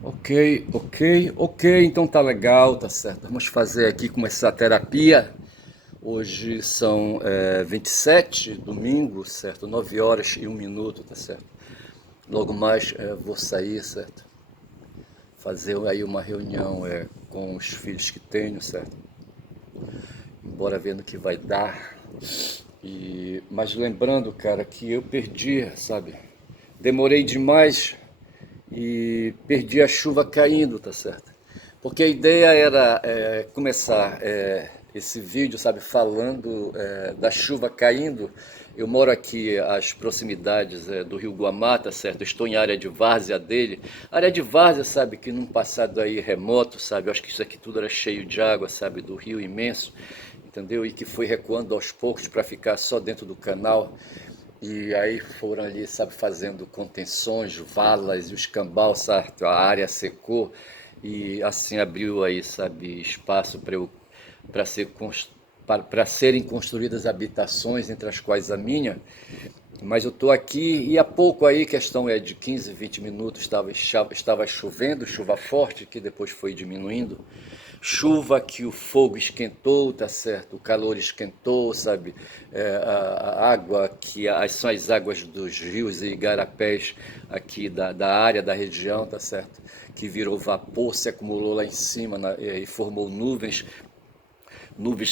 Ok, então tá legal, tá certo. Vamos fazer aqui, começar a terapia. Hoje são 27, domingo, certo? 9 horas e 1 minuto, tá certo? Logo mais vou sair, certo? Fazer aí uma reunião com os filhos que tenho, certo? Bora ver no que vai dar. Mas lembrando, cara, que eu perdi, sabe? Demorei demais e perdi a chuva caindo, tá certo? Porque a ideia era começar esse vídeo, sabe, falando da chuva caindo. Eu moro aqui às proximidades do Rio Guamá, tá certo? Estou em área de várzea dele. Área de várzea, sabe, que num passado aí remoto, sabe, eu acho que isso aqui tudo era cheio de água, sabe, do rio imenso, entendeu? E que foi recuando aos poucos para ficar só dentro do canal. E aí foram ali, sabe, fazendo contenções, valas e o escambau, sabe, a área secou e assim abriu aí, sabe, espaço para ser para serem construídas habitações, entre as quais a minha. Mas eu estou aqui e há pouco aí, questão de 15, 20 minutos, estava chovendo, chuva forte, que depois foi diminuindo. Chuva que o fogo esquentou, tá certo? O calor esquentou, sabe? A água, são as águas dos rios e igarapés aqui da área, da região, tá certo? Que virou vapor, se acumulou lá em cima e formou nuvens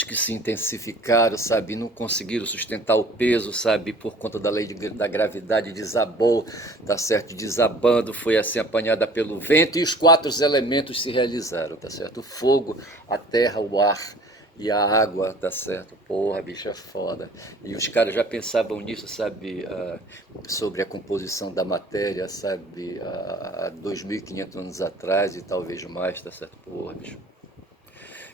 que se intensificaram, sabe, não conseguiram sustentar o peso, sabe, por conta da da gravidade, desabou, tá certo, desabando, foi assim apanhada pelo vento e os quatro elementos se realizaram, tá certo, o fogo, a terra, o ar e a água, tá certo, porra, bicho, é foda. E os caras já pensavam nisso, sabe, sobre a composição da matéria, sabe, há 2.500 anos atrás e talvez mais, tá certo, porra, bicho.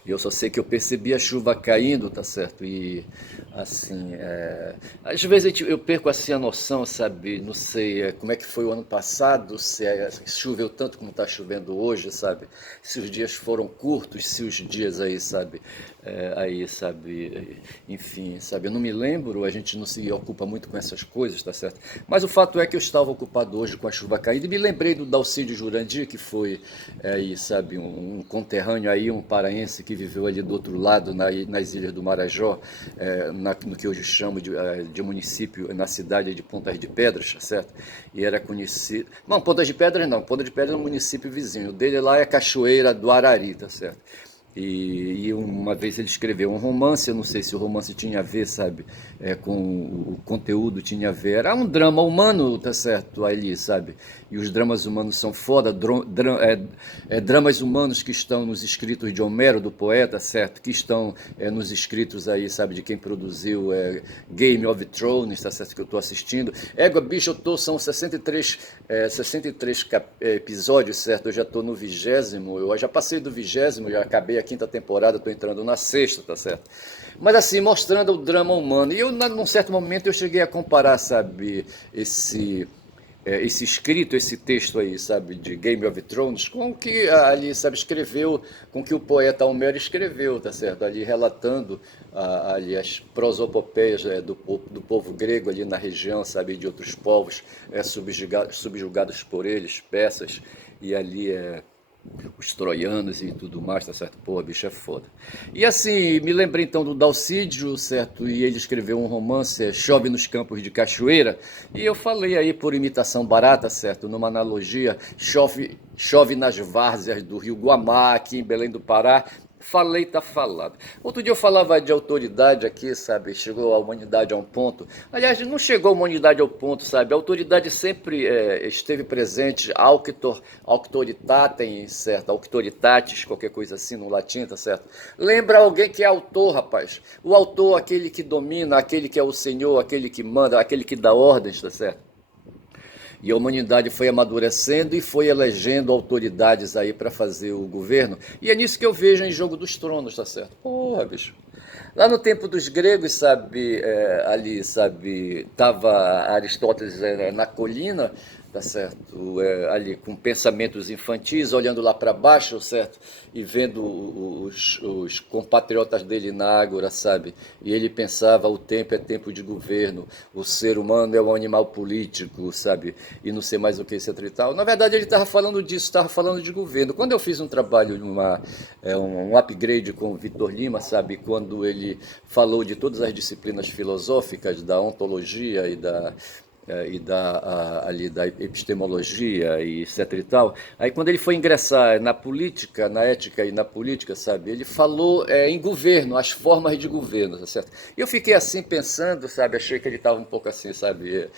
E eu só sei que eu percebi a chuva caindo, tá certo? E assim, às vezes eu perco assim a noção, sabe? Não sei como é que foi o ano passado, se choveu tanto como está chovendo hoje, sabe? Se os dias foram curtos, se os dias aí, sabe? Aí, sabe? Enfim, sabe? Eu não me lembro, a gente não se ocupa muito com essas coisas, tá certo? Mas o fato é que eu estava ocupado hoje com a chuva caindo e me lembrei do Dalcídio Jurandir, que foi aí, sabe, um conterrâneo aí, um paraense que viveu ali do outro lado, nas ilhas do Marajó, no que hoje chamo de município, na cidade de Pontas de Pedras, certo? E era conhecido. Não, Pontas de Pedras não, Pontas de Pedras é um município vizinho. O dele lá é Cachoeira do Arari, tá certo? E uma vez ele escreveu um romance, eu não sei se o romance tinha a ver, sabe, com o conteúdo tinha a ver. Era um drama humano, tá certo, ali, sabe? E os dramas humanos são foda, dramas humanos que estão nos escritos de Homero, do poeta, certo? Que estão nos escritos aí, sabe, de quem produziu Game of Thrones, tá certo, que eu tô assistindo. Égua, bicho, são 63 episódios, certo? Eu já tô no 20º, eu já passei do 20º, já acabei a quinta temporada, tô entrando na sexta, tá certo? Mas assim, mostrando o drama humano. E eu, num certo momento, eu cheguei a comparar, sabe, esse escrito, esse texto aí, sabe, de Game of Thrones, com o que ali, sabe, escreveu, com o que o poeta Homero escreveu, tá certo? Ali relatando ali as prosopopeias do povo grego ali na região, sabe, de outros povos subjugados por eles, persas, e ali os troianos e tudo mais, tá certo? Pô, bicho é foda. E assim, me lembrei então do Dalcídio, certo? E ele escreveu um romance, Chove nos Campos de Cachoeira, e eu falei aí por imitação barata, certo? Numa analogia, chove nas várzeas do Rio Guamá, aqui em Belém do Pará. Falei, tá falado. Outro dia eu falava de autoridade aqui, sabe? Chegou a humanidade a um ponto. Aliás, não chegou a humanidade ao ponto, sabe? A autoridade sempre esteve presente, auctoritatem, certo? Auctoritatis, qualquer coisa assim no latim, tá certo? Lembra alguém que é autor, rapaz. O autor, aquele que domina, aquele que é o senhor, aquele que manda, aquele que dá ordens, tá certo? E a humanidade foi amadurecendo e foi elegendo autoridades aí para fazer o governo. E é nisso que eu vejo em Jogo dos Tronos, tá certo? Porra, bicho. Lá no tempo dos gregos, sabe, ali, sabe, tava Aristóteles na colina, tá certo? Ali com pensamentos infantis, olhando lá para baixo, certo? E vendo os compatriotas dele na ágora, sabe? E ele pensava: o tempo é tempo de governo, o ser humano é um animal político, sabe? E não sei mais o que, etc e tal. Na verdade, ele estava falando disso, estava falando de governo. Quando eu fiz um trabalho, um upgrade com o Vitor Lima, sabe? Quando ele falou de todas as disciplinas filosóficas, da ontologia ali da epistemologia e etc e tal. Aí quando ele foi ingressar na política, na ética e na política, sabe, ele falou em governo, as formas de governo, tá certo? E eu fiquei assim pensando, sabe, achei que ele estava um pouco assim, sabe,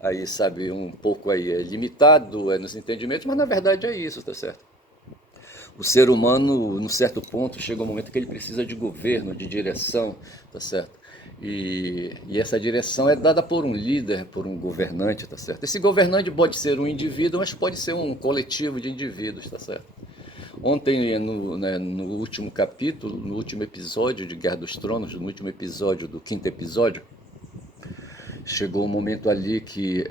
aí, sabe, um pouco aí limitado nos entendimentos, mas na verdade é isso, tá certo? O ser humano, num certo ponto, chega um momento que ele precisa de governo, de direção, tá certo? E essa direção é dada por um líder, por um governante, tá certo? Esse governante pode ser um indivíduo, mas pode ser um coletivo de indivíduos, tá certo? Ontem, no último capítulo, no último episódio de Guerra dos Tronos, no último episódio do quinto episódio, chegou um momento ali que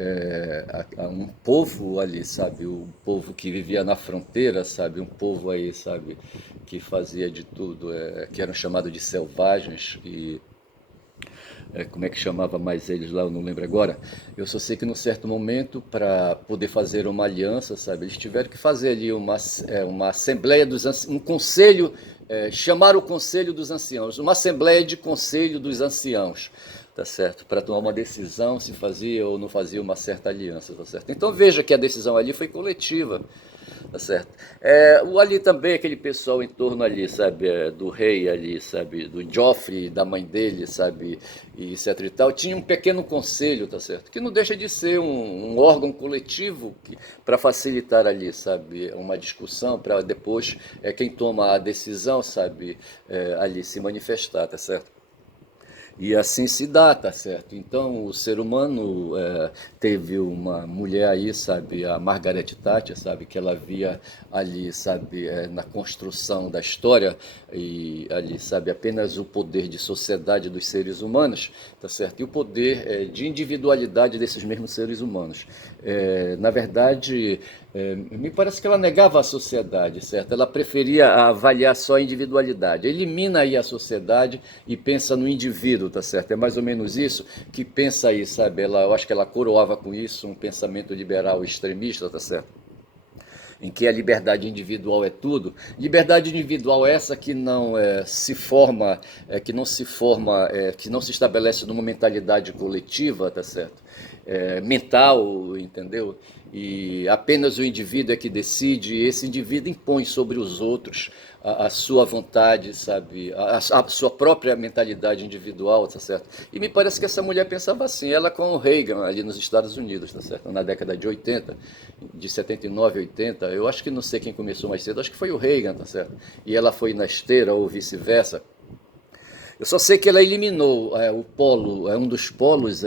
um povo ali, sabe, o povo que vivia na fronteira, sabe, um povo aí, sabe, que fazia de tudo, que eram chamados de selvagens e como é que chamava mais eles lá, eu não lembro agora. Eu só sei que num certo momento, para poder fazer uma aliança, sabe, eles tiveram que fazer ali uma assembleia um conselho, chamar o conselho dos anciãos, uma assembleia de conselho dos anciãos, tá certo? Para tomar uma decisão se fazia ou não fazia uma certa aliança, tá certo? Então veja que a decisão ali foi coletiva, tá certo? O ali também, aquele pessoal em torno ali, sabe, do rei ali, sabe, do Joffrey, da mãe dele, sabe, e etc e tal, tinha um pequeno conselho, tá certo? Que não deixa de ser um órgão coletivo para facilitar ali, sabe, uma discussão, para depois quem toma a decisão, sabe, ali se manifestar, tá certo? E assim se dá, tá certo? Então, o ser humano teve uma mulher aí, sabe, a Margaret Thatcher, sabe, que ela via ali, sabe, na construção da história e ali, sabe, apenas o poder de sociedade dos seres humanos, tá certo? E o poder de individualidade desses mesmos seres humanos. Na verdade, me parece que ela negava a sociedade, certo? Ela preferia avaliar só a individualidade. Elimina aí a sociedade e pensa no indivíduo, tá certo? É mais ou menos isso que pensa aí, sabe? Eu acho que ela coroava com isso um pensamento liberal extremista, tá certo? Em que a liberdade individual é tudo. Liberdade individual é essa que não se forma, que não se estabelece numa mentalidade coletiva, tá certo? Mental, entendeu? E apenas o indivíduo é que decide, e esse indivíduo impõe sobre os outros a sua vontade, sabe? A sua própria mentalidade individual, tá certo? E me parece que essa mulher pensava assim, ela com o Reagan ali nos Estados Unidos, tá certo? Na década de 80, de 79 a 80, eu acho que não sei quem começou mais cedo, acho que foi o Reagan, tá certo? E ela foi na esteira ou vice-versa. Eu só sei que ela eliminou o polo, um dos polos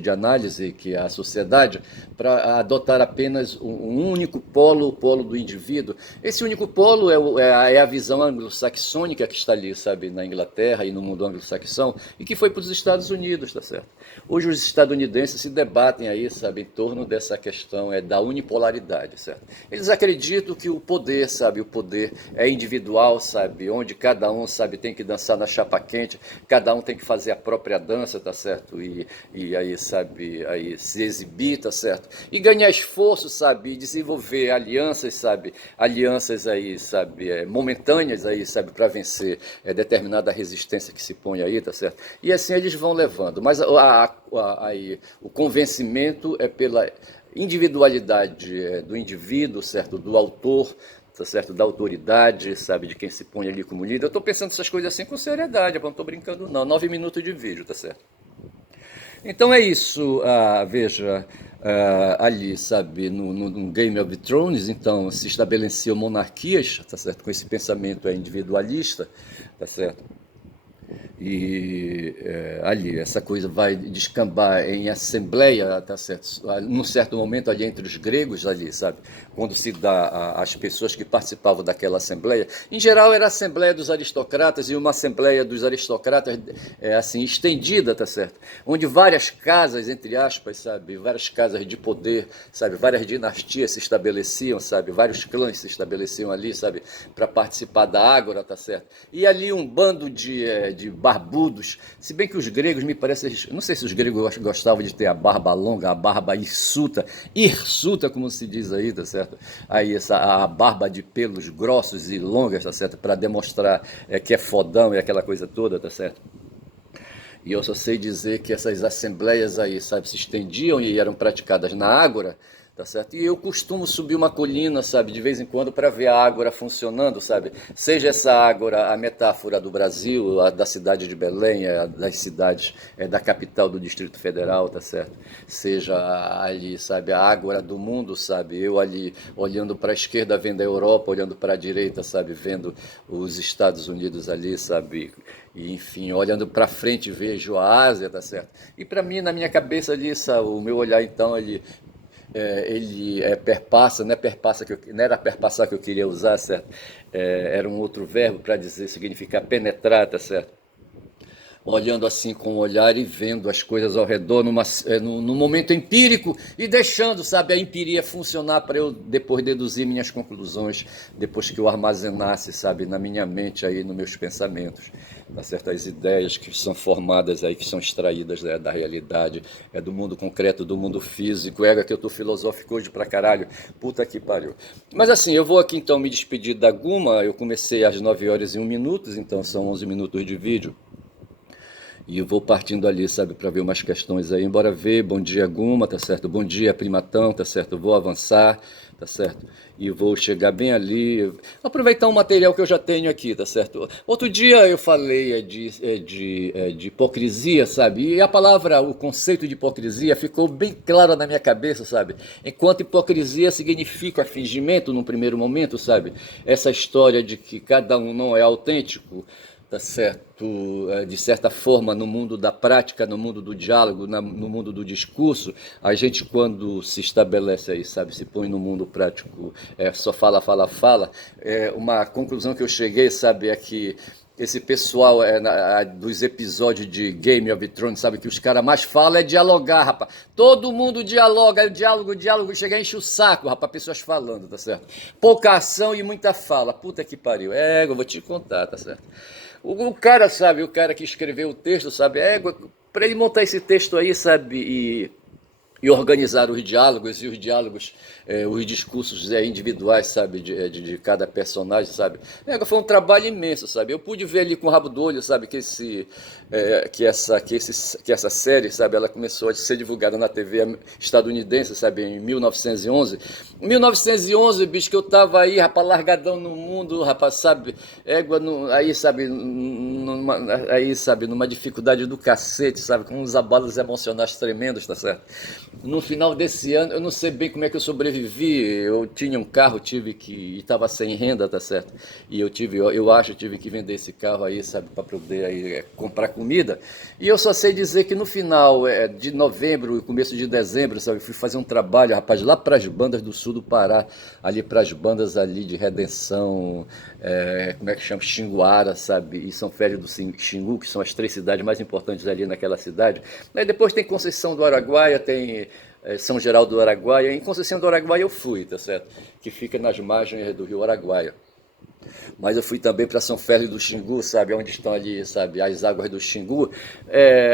de análise que é a sociedade, para adotar apenas um único polo, o polo do indivíduo. Esse único polo é a visão anglo-saxônica que está ali, sabe, na Inglaterra e no mundo anglo-saxão, e que foi para os Estados Unidos, tá certo? Hoje os estadunidenses se debatem aí, sabe, em torno dessa questão da unipolaridade, certo? Eles acreditam que o poder, sabe, o poder é individual, sabe, onde cada um, sabe, tem que dançar na chapa quente, cada um tem que fazer a própria dança, tá certo? E aí, sabe, aí se exibir, tá certo? E ganhar esforço, sabe, e desenvolver alianças, sabe, alianças aí, sabe, momentâneas aí, sabe, para vencer determinada resistência que se põe aí, tá certo? E assim eles vão levando, mas aí, o convencimento é pela individualidade do indivíduo, certo, do autor, tá certo? Da autoridade, sabe? De quem se põe ali como líder. Eu estou pensando essas coisas assim com seriedade, eu não estou brincando não. 9 minutos de vídeo, tá certo? Então é isso, veja, ali, sabe, no Game of Thrones, então se estabeleciam monarquias, tá certo? Com esse pensamento individualista, tá certo? E ali, essa coisa vai descambar em assembleia, tá certo? Num certo momento ali entre os gregos ali, sabe? Quando se dá as pessoas que participavam daquela assembleia, em geral era a assembleia dos aristocratas e uma assembleia dos aristocratas assim estendida, tá certo? Onde várias casas, entre aspas, sabe? Várias casas de poder, sabe? Várias dinastias se estabeleciam, sabe? Vários clãs se estabeleciam ali, sabe? Para participar da ágora, tá certo? E ali um bando de barbudos, se bem que os gregos, me parece, não sei se os gregos gostavam de ter a barba longa, a barba hirsuta, como se diz aí, tá certo? Aí a barba de pelos grossos e longas, tá certo? Para demonstrar que é fodão e aquela coisa toda, tá certo? E eu só sei dizer que essas assembleias aí, sabe, se estendiam e eram praticadas na Ágora, tá certo? E eu costumo subir uma colina, sabe, de vez em quando para ver a Ágora funcionando, sabe? Seja essa Ágora a metáfora do Brasil, a da cidade de Belém, a das cidades da capital do Distrito Federal, tá certo? Seja ali, sabe, a Ágora do mundo, sabe? Eu ali olhando para a esquerda vendo a Europa, olhando para a direita, sabe, vendo os Estados Unidos ali, sabe? E, enfim, olhando para frente vejo a Ásia, tá certo? E para mim, na minha cabeça ali, o meu olhar então ele perpassa, não era perpassar que eu queria usar, certo? Era um outro verbo para dizer, significar penetrar, tá certo? Olhando assim com o olhar e vendo as coisas ao redor num momento empírico e deixando, sabe, a empiria funcionar para eu depois deduzir minhas conclusões, depois que eu armazenasse, sabe, na minha mente aí, nos meus pensamentos, tá certo? As ideias que são formadas aí, que são extraídas da realidade, do mundo concreto, do mundo físico, que eu tô filosófico hoje pra caralho, puta que pariu. Mas assim, eu vou aqui então me despedir da Guma, eu comecei às 9 horas e 1 minuto, então são 11 minutos de vídeo. E eu vou partindo ali, sabe, para ver umas questões aí. Embora ver, bom dia Guma, tá certo? Bom dia Primatão, tá certo? Vou avançar, tá certo? E vou chegar bem ali, aproveitar um material que eu já tenho aqui, tá certo? Outro dia eu falei de hipocrisia, sabe? E a palavra, o conceito de hipocrisia ficou bem claro na minha cabeça, sabe? Enquanto hipocrisia significa fingimento num primeiro momento, sabe? Essa história de que cada um não é autêntico, tá certo? De certa forma, no mundo da prática, no mundo do diálogo, no mundo do discurso, a gente quando se estabelece aí, sabe, se põe no mundo prático, só fala, fala, fala, uma conclusão que eu cheguei, sabe, é que esse pessoal dos episódios de Game of Thrones, sabe, que os caras mais falam é dialogar, rapaz. Todo mundo dialoga, é diálogo, chega a encher o saco, rapaz, pessoas falando, tá certo? Pouca ação e muita fala, puta que pariu. Eu vou te contar, tá certo? O cara, sabe, o cara que escreveu o texto, sabe, para ele montar esse texto aí, sabe, e organizar os diálogos, os discursos individuais, sabe, de cada personagem, sabe. Foi um trabalho imenso, sabe. Eu pude ver ali com o rabo do olho, sabe, que essa série, sabe, ela começou a ser divulgada na TV estadunidense, sabe, em 1911. 1911, bicho, que eu tava aí, rapaz, largadão no mundo, rapaz, sabe, aí, sabe, numa dificuldade do cacete, sabe, com uns abalos emocionais tremendos, tá certo? No final desse ano, eu não sei bem como é que eu sobrevivi. Eu tinha um carro, estava sem renda, tá certo? E eu tive que vender esse carro aí, sabe, para poder aí comprar comida. E eu só sei dizer que no final de novembro e começo de dezembro, sabe, fui fazer um trabalho, rapaz, lá para as bandas do sul do Pará, ali para as bandas ali de Redenção, como é que chama? Xinguara, sabe? E São Félix do Xingu, que são as 3 cidades mais importantes ali naquela cidade. Aí depois tem Conceição do Araguaia, tem São Geraldo do Araguaia. Em Conceição do Araguaia eu fui, tá certo? Que fica nas margens do rio Araguaia. Mas eu fui também para São Félix do Xingu, sabe, onde estão ali, sabe, as águas do Xingu.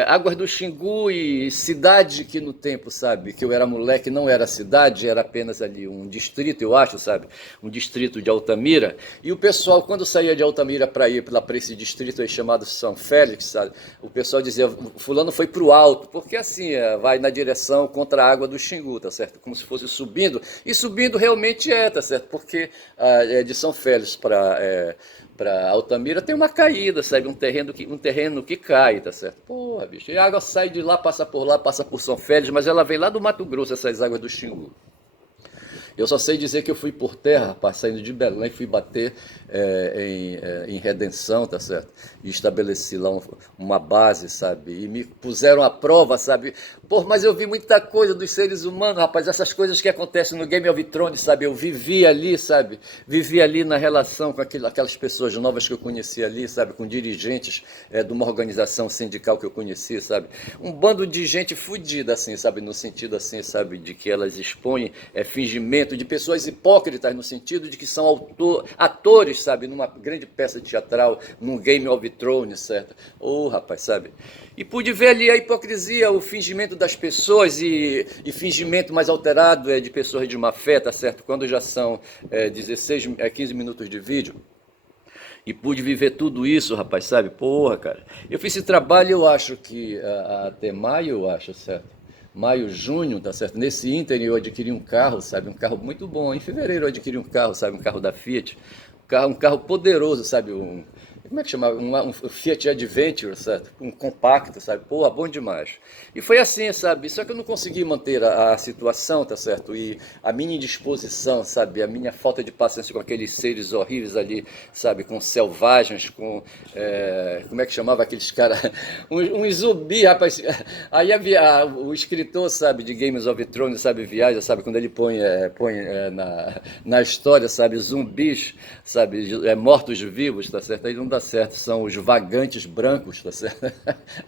Águas do Xingu e cidade que no tempo, sabe, que eu era moleque, não era cidade, era apenas ali um distrito, eu acho, sabe, um distrito de Altamira. E o pessoal, quando saía de Altamira para ir lá para esse distrito aí chamado São Félix, sabe, o pessoal dizia, fulano foi para o alto, porque assim, vai na direção contra a água do Xingu, tá certo? Como se fosse subindo, e subindo realmente tá certo? Porque de São Félix para Altamira tem uma caída, sabe? Um terreno que cai, tá certo? Porra, bicho. E a água sai de lá, passa por São Félix, mas ela vem lá do Mato Grosso, essas águas do Xingu. Eu só sei dizer que eu fui por terra, rapaz, saindo de Belém, fui bater em Redenção, tá certo? E estabeleci lá uma base, sabe? E me puseram à prova, sabe? Pô, mas eu vi muita coisa dos seres humanos, rapaz, essas coisas que acontecem no Game of Thrones, sabe? Eu vivi ali, sabe? Vivi ali na relação com aquelas pessoas novas que eu conheci ali, sabe? Com dirigentes de uma organização sindical que eu conheci, sabe? Um bando de gente fodida, assim, sabe? No sentido, assim, sabe? De que elas expõem fingimento, de pessoas hipócritas, no sentido de que são atores, sabe? Numa grande peça teatral, num Game of Thrones, certo? Ô, rapaz, sabe? E pude ver ali a hipocrisia, o fingimento das pessoas e fingimento mais alterado de pessoas de má fé, tá certo? Quando já são 16, 15 minutos de vídeo. E pude viver tudo isso, rapaz, sabe? Porra, cara. Eu fiz esse trabalho, eu acho que até maio, eu acho, certo? Maio, junho, tá certo? Nesse ínterim eu adquiri um carro, sabe? Um carro muito bom. Em fevereiro eu adquiri um carro, sabe? Um carro da Fiat. Um carro poderoso, sabe? Como é que chamava? Um Fiat Adventure, certo? Um compacto, sabe? Pô, bom demais. E foi assim, sabe? Só que eu não consegui manter a situação, tá certo? E a minha indisposição, sabe? A minha falta de paciência com aqueles seres horríveis ali, sabe? Com selvagens, com... como é que chamava aqueles caras? Um zumbi, rapaz. Aí o escritor, sabe? De Games of Thrones, sabe? Viaja, sabe? Quando ele põe na história, sabe? Zumbis, sabe? Mortos-vivos, tá certo? Aí não dá certo, são os vagantes brancos, tá certo?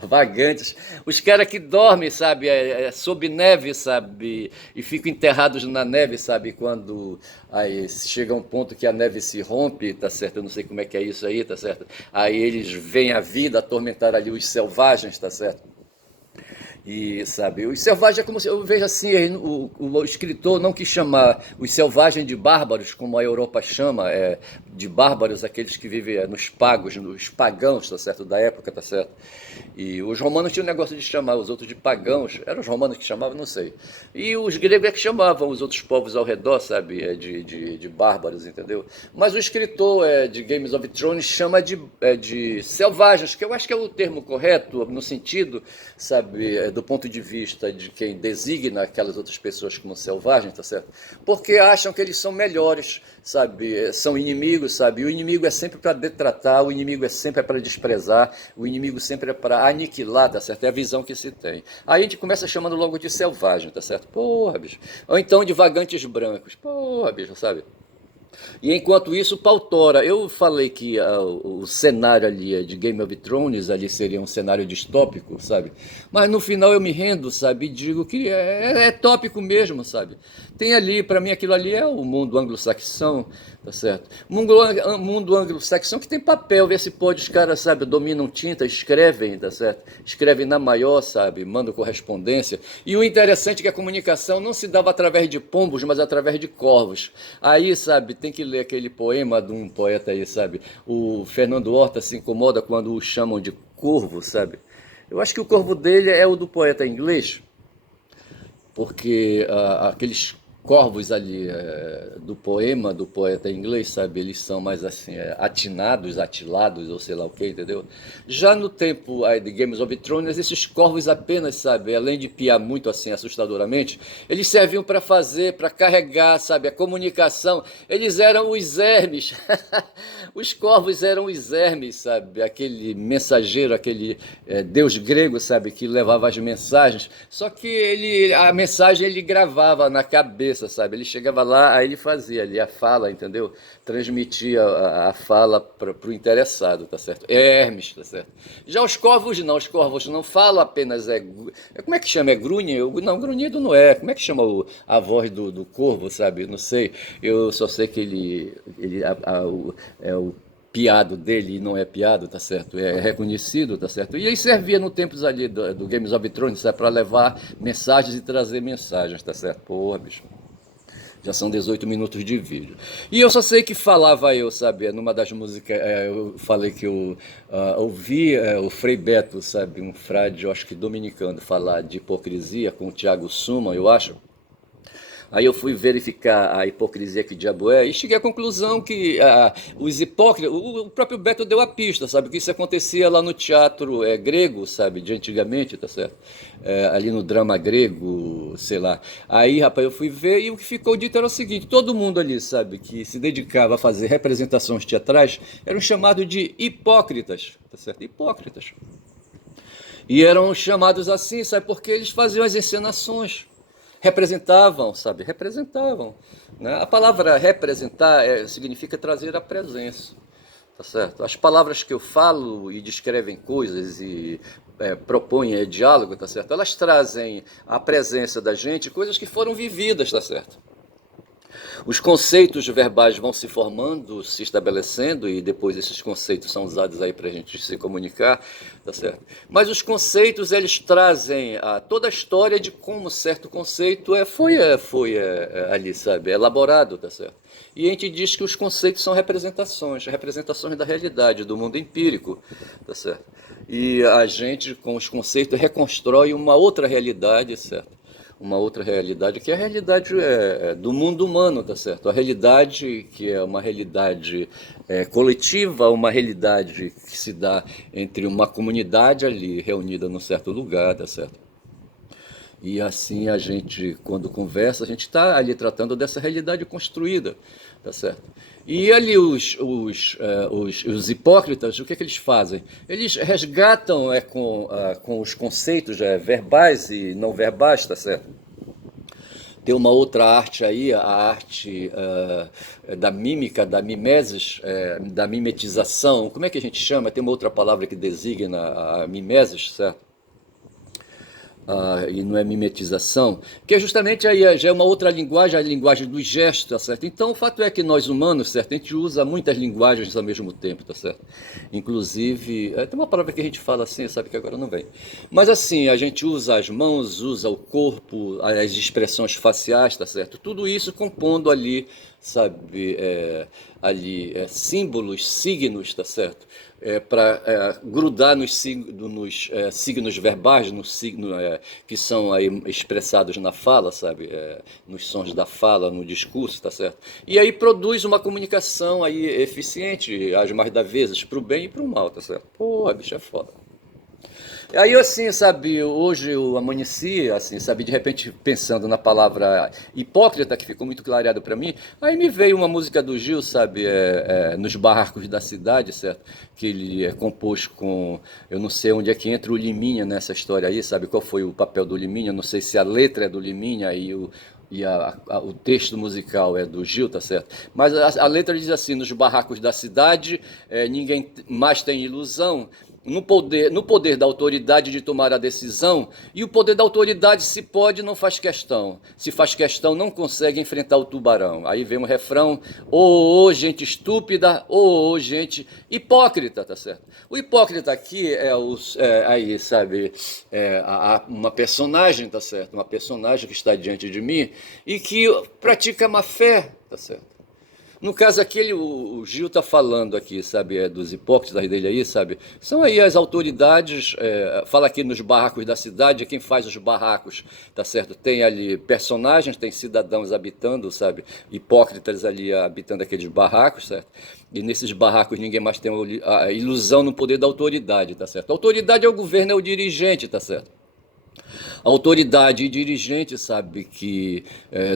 Vagantes, os caras que dormem, sabe, sob neve, sabe, e ficam enterrados na neve, sabe, quando aí chega um ponto que a neve se rompe, tá certo? Eu não sei como é que é isso aí, tá certo? Aí eles vêm à vida atormentar ali os selvagens, tá certo? E, sabe, os selvagens é como se, eu vejo assim, o escritor não quis chamar os selvagens de bárbaros, como a Europa chama, de bárbaros aqueles que vivem nos pagãos, tá certo, da época, tá certo? E os romanos tinham um negócio de chamar os outros de pagãos, eram os romanos que chamavam, não sei. E os gregos é que chamavam os outros povos ao redor, sabe, de bárbaros, entendeu? Mas o escritor de Games of Thrones chama de selvagens, que eu acho que é o termo correto, no sentido, sabe, do ponto de vista de quem designa aquelas outras pessoas como selvagens, tá certo? Porque acham que eles são melhores, sabe? São inimigos, sabe? E o inimigo é sempre para detratar, o inimigo é sempre para desprezar, o inimigo sempre é para aniquilar, tá certo? É a visão que se tem. Aí a gente começa chamando logo de selvagem, tá certo? Porra, bicho. Ou então de vagantes brancos. Porra, bicho, sabe? E enquanto isso, Pautora, eu falei que o cenário ali de Game of Thrones ali seria um cenário distópico, sabe? Mas no final eu me rendo, sabe? E digo que é tópico mesmo, sabe? Tem ali, para mim aquilo ali é o mundo anglo-saxão, tá certo? Mundo anglo-saxão que tem papel, vê se pode, os caras, sabe, dominam tinta, escrevem, tá certo? Escrevem na maior, sabe? Mandam correspondência. E o interessante é que a comunicação não se dava através de pombos, mas através de corvos. Aí, sabe, tem que ler aquele poema de um poeta aí, sabe? O Fernando Horta se incomoda quando o chamam de corvo, sabe? Eu acho que o corvo dele é o do poeta inglês, porque aqueles corvos ali do poema do poeta inglês, sabe, eles são mais assim, atinados, atilados, ou sei lá o que, entendeu? Já no tempo de Games of Thrones, esses corvos apenas, sabe, além de piar muito assim, assustadoramente, eles serviam para fazer, para carregar, sabe, a comunicação, eles eram os Hermes, os corvos eram os Hermes, sabe, aquele mensageiro, aquele deus grego, sabe, que levava as mensagens, só que a mensagem ele gravava na cabeça, sabe? Ele chegava lá, aí ele fazia ali a fala, entendeu? Transmitia a fala para o interessado, tá certo? Hermes, tá certo? Já os corvos não falam apenas, como é que chama? É grunhe? Não, grunhido não é. Como é que chama a voz do corvo, sabe? Não sei. Eu só sei que o piado dele não é piado, tá certo? É reconhecido, tá certo? E aí servia no tempos ali do Games of Thrones, sabe? Para levar mensagens e trazer mensagens, tá certo? Porra, bicho. Já são 18 minutos de vídeo. E eu só sei que falava eu, sabe? Numa das músicas, eu falei que eu ouvi o Frei Beto, sabe? Um frade, eu acho que dominicano, falar de hipocrisia com o Tiago Suma, eu acho. Aí eu fui verificar a hipocrisia que diabo é e cheguei à conclusão que os hipócritas, o próprio Beto deu a pista, sabe? Que isso acontecia lá no teatro grego, sabe? De antigamente, tá certo? Ali no drama grego, sei lá. Aí, rapaz, eu fui ver e o que ficou dito era o seguinte: todo mundo ali, sabe, que se dedicava a fazer representações teatrais eram chamados de hipócritas, tá certo? Hipócritas. E eram chamados assim, sabe, porque eles faziam as encenações. Representavam, sabe? Representavam. Né? A palavra representar significa trazer a presença. Tá certo? As palavras que eu falo e descrevem coisas e propõem diálogo, tá certo? Elas trazem à presença da gente coisas que foram vividas, tá certo? Os conceitos verbais vão se formando, se estabelecendo, e depois esses conceitos são usados aí para a gente se comunicar, tá certo? Mas os conceitos, eles trazem toda a história de como certo conceito foi ali, sabe, elaborado, tá certo? E a gente diz que os conceitos são representações da realidade, do mundo empírico, tá certo? E a gente, com os conceitos, reconstrói uma outra realidade, certo? Uma outra realidade, que é a realidade do mundo humano, tá certo? A realidade que é uma realidade coletiva, uma realidade que se dá entre uma comunidade ali reunida num certo lugar, tá certo? E assim a gente, quando conversa, a gente está ali tratando dessa realidade construída, tá certo? E ali os hipócritas, o que é que eles fazem? Eles resgatam com os conceitos verbais e não verbais, tá certo? Tem uma outra arte aí, a arte da mímica, da mimesis, da mimetização. Como é que a gente chama? Tem uma outra palavra que designa a mimesis, certo? E não é mimetização, que é justamente aí já é uma outra linguagem, a linguagem dos gestos, tá certo? Então o fato é que nós humanos, certo, a gente usa muitas linguagens ao mesmo tempo, tá certo? Inclusive, tem uma palavra que a gente fala assim, sabe que agora não vem. Mas assim, a gente usa as mãos, usa o corpo, as expressões faciais, tá certo? Tudo isso compondo ali, sabe, símbolos, signos, tá certo? Para grudar nos signos verbais, nos signos que são aí expressados na fala, sabe? Nos sons da fala, no discurso, tá certo? E aí produz uma comunicação aí eficiente, as mais das vezes, para o bem e para o mal, tá certo? Pô, bicho é foda. Aí assim, sabe, hoje eu amanheci, assim, sabe, de repente pensando na palavra hipócrita, que ficou muito clareado para mim, aí me veio uma música do Gil, sabe, Nos Barracos da Cidade, certo? Que ele compôs com, eu não sei onde é que entra o Liminha nessa história aí, sabe, qual foi o papel do Liminha, não sei se a letra é do Liminha o texto musical é do Gil, tá certo? Mas a letra diz assim: nos barracos da cidade, ninguém mais tem ilusão. No poder da autoridade de tomar a decisão, e o poder da autoridade, se pode, não faz questão. Se faz questão, não consegue enfrentar o tubarão. Aí vem um refrão: ô, gente estúpida, ô, gente hipócrita, tá certo? O hipócrita aqui aí, sabe, uma personagem, tá certo? Uma personagem que está diante de mim e que pratica má fé, tá certo? No caso aquele, o Gil está falando aqui, sabe, dos hipócritas dele aí, sabe? São aí as autoridades, fala aqui nos barracos da cidade, quem faz os barracos, tá certo? Tem ali personagens, tem cidadãos habitando, sabe? Hipócritas ali habitando aqueles barracos, certo? E nesses barracos ninguém mais tem a ilusão no poder da autoridade, tá certo? A autoridade é o governo, é o dirigente, tá certo? Autoridade e dirigente, sabe, que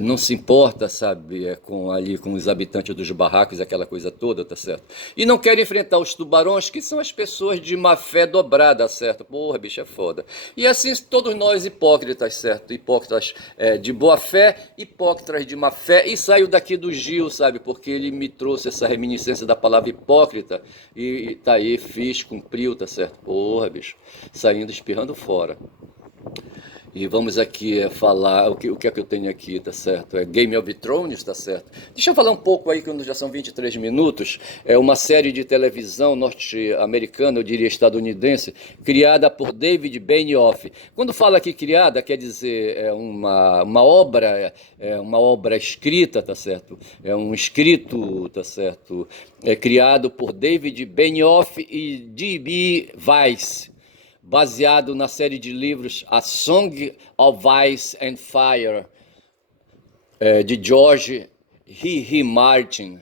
não se importa, sabe, com os habitantes dos barracos, aquela coisa toda, tá certo? E não quer enfrentar os tubarões, que são as pessoas de má fé dobrada, certo? Porra, bicho, é foda. E assim todos nós hipócritas, certo? Hipócritas de boa fé, hipócritas de má fé, e saio daqui do Gil, sabe, porque ele me trouxe essa reminiscência da palavra hipócrita, e tá aí, fiz, cumpriu, tá certo? Porra, bicho, saindo, espirrando fora. E vamos aqui falar o que é que eu tenho aqui, tá certo? É Game of Thrones, tá certo? Deixa eu falar um pouco aí, quando já são 23 minutos. É uma série de televisão norte-americana, eu diria estadunidense, criada por David Benioff. Quando fala aqui criada, quer dizer uma obra escrita, tá certo? É um escrito, tá certo? É criado por David Benioff e D.B. Weiss, baseado na série de livros A Song of Ice and Fire, de George R. R. Martin,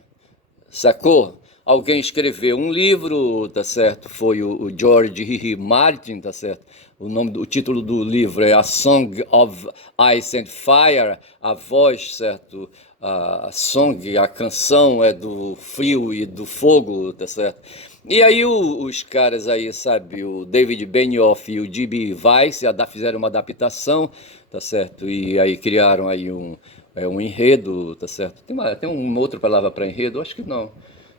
sacou? Alguém escreveu um livro, tá certo? Foi o George R. R. Martin, tá certo? O título do livro é A Song of Ice and Fire, a voz, certo? A song, a canção é do frio e do fogo, tá certo? E aí os caras aí, sabe, o David Benioff e o D.B. Weiss fizeram uma adaptação, tá certo? E aí criaram aí um enredo, tá certo? Tem uma outra palavra para enredo? Acho que não,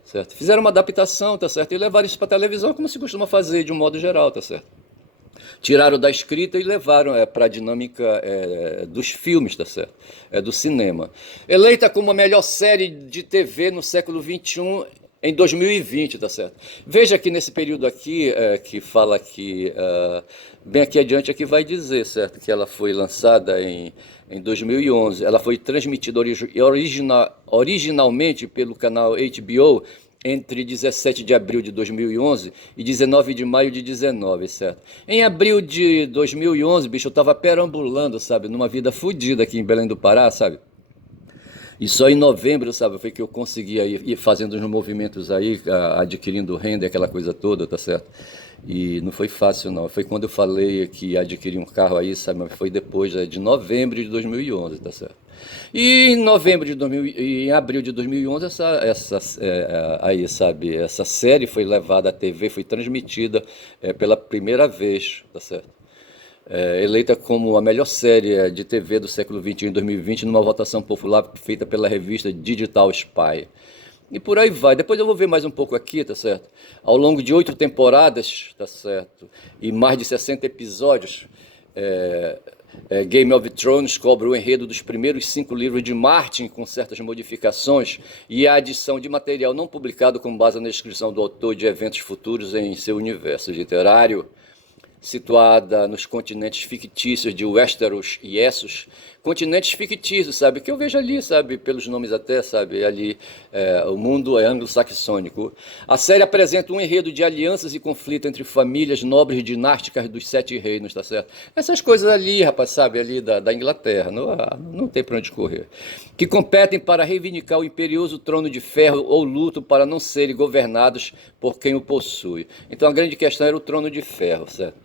certo? Fizeram uma adaptação, tá certo? E levaram isso para televisão como se costuma fazer de um modo geral, tá certo? Tiraram da escrita e levaram para a dinâmica dos filmes, tá certo? Do cinema. Eleita como a melhor série de TV no século XXI em 2020, tá certo? Veja que nesse período aqui, que fala que, bem aqui adiante aqui vai dizer, certo? Que ela foi lançada em 2011. Ela foi transmitida originalmente pelo canal HBO entre 17 de abril de 2011 e 19 de maio de 19, certo? Em abril de 2011, bicho, eu tava perambulando, sabe, numa vida fodida aqui em Belém do Pará, sabe? E só em novembro, sabe, foi que eu consegui aí, ir fazendo uns movimentos aí, adquirindo renda, aquela coisa toda, tá certo? E não foi fácil, não. Foi quando eu falei que ia adquirir um carro aí, sabe? Mas foi depois de novembro de 2011, tá certo? E em novembro de 2000, e em abril de 2011, aí, sabe, essa série foi levada à TV, foi transmitida pela primeira vez, tá certo? Eleita como a melhor série de TV do século XXI em 2020 numa votação popular feita pela revista Digital Spy. E por aí vai. Depois eu vou ver mais um pouco aqui, tá certo? Ao longo de 8 temporadas, tá certo? E mais de 60 episódios, Game of Thrones cobre o enredo dos primeiros 5 livros de Martin, com certas modificações, e a adição de material não publicado com base na descrição do autor de eventos futuros em seu universo literário. Situada nos continentes fictícios de Westeros e Essos, continentes fictícios, sabe, que eu vejo ali, sabe, pelos nomes até, sabe, ali, o mundo é anglo-saxônico. A série apresenta um enredo de alianças e conflito entre famílias nobres dinásticas dos 7 reinos, tá certo? Essas coisas ali, rapaz, sabe, ali da Inglaterra, não tem pra onde correr. Que competem para reivindicar o imperioso trono de ferro ou luto para não serem governados por quem o possui. Então a grande questão era o trono de ferro, certo?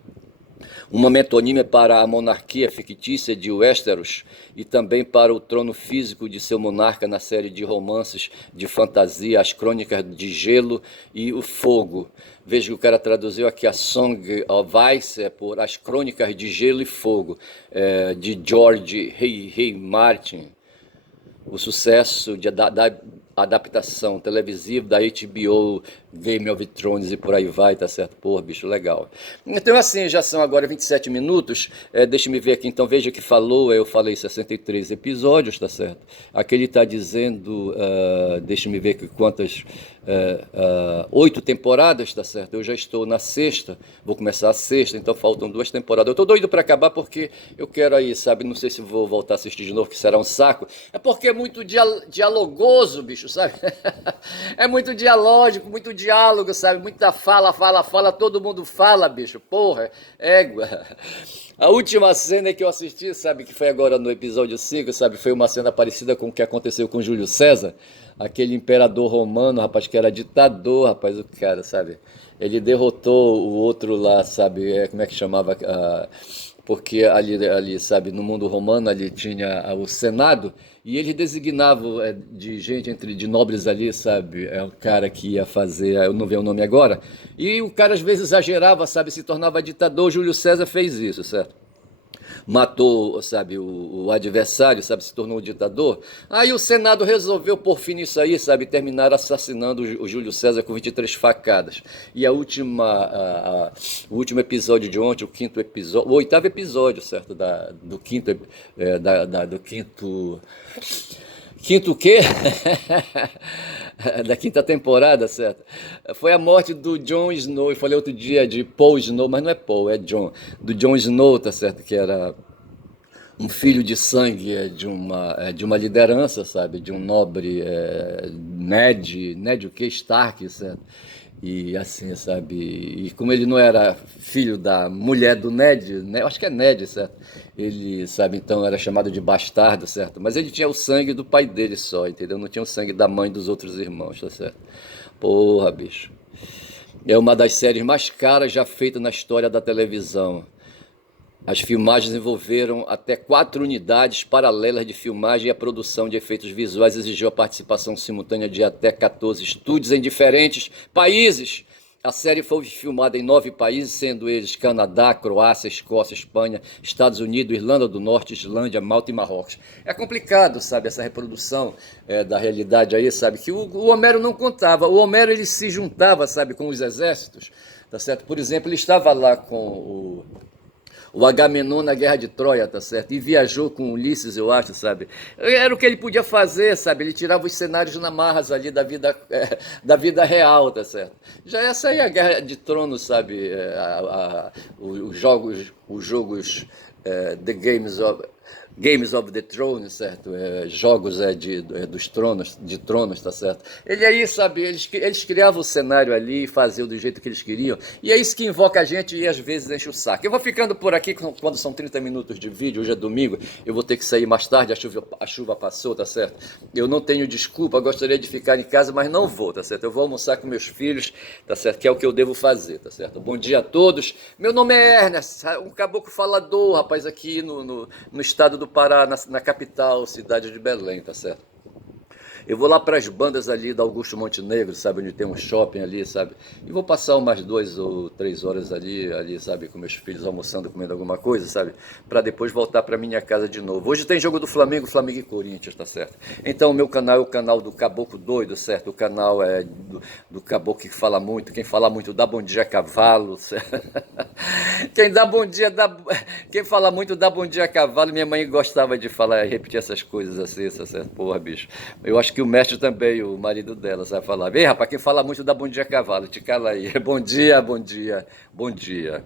Uma metonímia para a monarquia fictícia de Westeros e também para o trono físico de seu monarca na série de romances de fantasia, As Crônicas de Gelo e o Fogo. Veja que o cara traduziu aqui a Song of Ice por As Crônicas de Gelo e Fogo, de George R. R. Martin. O sucesso da adaptação televisiva da HBO, Game of Thrones e por aí vai, tá certo? Pô, bicho, legal. Então assim, já são agora 27 minutos, deixa-me ver aqui, então veja que falou, eu falei 63 episódios, tá certo? Aqui ele tá dizendo, deixa-me ver aqui quantas, 8 temporadas, tá certo? Eu já estou na 6ª, vou começar a 6ª, então faltam 2 temporadas. Eu tô doido para acabar porque eu quero aí, sabe, não sei se vou voltar a assistir de novo, que será um saco, é porque é muito dialogoso, bicho, sabe? É muito dialógico, muito diálogo, sabe? Muita fala, todo mundo fala, bicho. Porra, égua. A última cena que eu assisti, sabe, que foi agora no episódio 5, sabe, foi uma cena parecida com o que aconteceu com Júlio César, aquele imperador romano, rapaz, que era ditador, rapaz, o cara, sabe? Ele derrotou o outro lá, sabe, como é que chamava? Porque ali, sabe, no mundo romano ali tinha o Senado e ele designava de gente de nobres ali, sabe, o cara que ia fazer, eu não vejo o nome agora, e o cara às vezes exagerava, sabe, se tornava ditador. Júlio César fez isso, certo? Matou, sabe, o adversário, sabe, se tornou um ditador. Aí o Senado resolveu pôr fim nisso aí, sabe, terminar assassinando o Júlio César com 23 facadas. E o último episódio de ontem, o 8º episódio, certo, do quinto, do quinto... Quinto o quê? Da 5ª temporada, certo? Foi a morte do Jon Snow. Eu falei outro dia de Paul Snow, mas não é Paul, é Jon. Do Jon Snow, tá certo? Que era um filho de sangue de uma liderança, sabe? De um nobre Ned o que? Stark, certo? E assim, sabe? E como ele não era filho da mulher do Ned, né? Eu acho que é Ned, certo? Ele, sabe, então era chamado de bastardo, certo? Mas ele tinha o sangue do pai dele só, entendeu? Não tinha o sangue da mãe dos outros irmãos, tá certo? Porra, bicho. É uma das séries mais caras já feitas na história da televisão. As filmagens envolveram até 4 unidades paralelas de filmagem e a produção de efeitos visuais exigiu a participação simultânea de até 14 estúdios em diferentes países. A série foi filmada em 9 países, sendo eles Canadá, Croácia, Escócia, Espanha, Estados Unidos, Irlanda do Norte, Islândia, Malta e Marrocos. É complicado, sabe, essa reprodução da realidade aí, sabe, que o Homero não contava. O Homero, ele se juntava, sabe, com os exércitos, tá certo? Por exemplo, ele estava lá com o Agamenon na Guerra de Troia, tá certo? E viajou com Ulisses, eu acho, sabe? Era o que ele podia fazer, sabe? Ele tirava os cenários na marras ali da vida real, tá certo? Já essa aí é a Guerra de Tronos, sabe? Os jogos Games of the Throne, certo? Jogos dos tronos, de tronos, tá certo? Ele aí, sabe, eles criavam o cenário ali, faziam do jeito que eles queriam, e é isso que invoca a gente e às vezes enche o saco. Eu vou ficando por aqui, quando são 30 minutos de vídeo, hoje é domingo, eu vou ter que sair mais tarde, a chuva passou, tá certo? Eu não tenho desculpa, gostaria de ficar em casa, mas não vou, tá certo? Eu vou almoçar com meus filhos, tá certo? Que é o que eu devo fazer, tá certo? Bom dia a todos. Meu nome é Ernest, um caboclo falador, rapaz, aqui no estado do Pará, na capital, cidade de Belém, tá certo? Eu vou lá para as bandas ali da Augusto Montenegro, sabe, onde tem um shopping ali, sabe? E vou passar umas 2 ou 3 horas ali, sabe, com meus filhos almoçando, comendo alguma coisa, sabe? Para depois voltar para minha casa de novo. Hoje tem jogo do Flamengo, Flamengo e Corinthians, tá certo? Então o meu canal é o canal do Caboclo Doido, certo? O canal é do Caboclo que fala muito, quem fala muito dá bom dia a cavalo, certo? Quem dá bom dia, quem fala muito dá bom dia a cavalo. Minha mãe gostava de falar, repetir essas coisas assim, tá certo? Porra, bicho. Eu acho que o mestre também, o marido dela, sabe falar. Vem, rapaz, quem fala muito dá bom dia a cavalo, te cala aí. Bom dia, bom dia, bom dia.